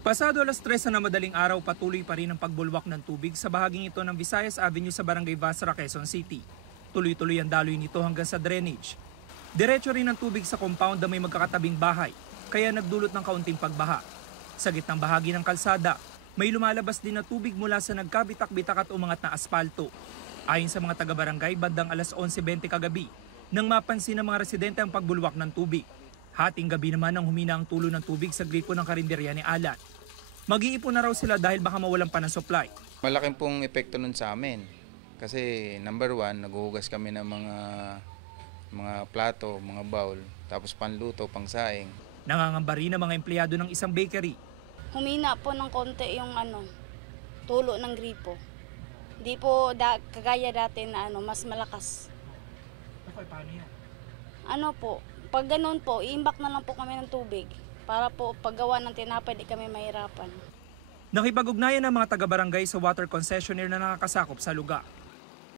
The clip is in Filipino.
Pasado alas 3 na madaling araw, patuloy pa rin ang pagbulwak ng tubig sa bahaging ito ng Visayas Avenue sa Barangay Basra, Quezon City. Tuloy-tuloy ang daloy nito hanggang sa drainage. Diretso rin ang tubig sa compound na may magkakatabing bahay, kaya nagdulot ng kaunting pagbaha. Sa gitnang bahagi ng kalsada, may lumalabas din na tubig mula sa nagkabitak-bitak at umangat na asfalto. Ayon sa mga taga-barangay, bandang alas 11:20 kagabi, nang mapansin ng mga residente ang pagbulwak ng tubig. Hating gabi naman ang humina ang tulo ng tubig sa gripo ng karinderya ni Alan. Mag-iipon na raw sila dahil baka mawalan pa ng supply. Malaking pong epekto nun sa amin. Kasi number one, naghuhugas kami ng mga plato, mga bowl, tapos panluto, pangsaing. Nangangamba rin ang mga empleyado ng isang bakery. Humina po ng konti yung tulo ng gripo. Hindi po kagaya dati na mas malakas. Paano yan? Pag ganun po, iimbak na lang po kami ng tubig para po paggawa ng tinapay di kami mahirapan. Nakipag-ugnayan ng mga taga-barangay sa water concessionaire na nakakasakop sa lugar.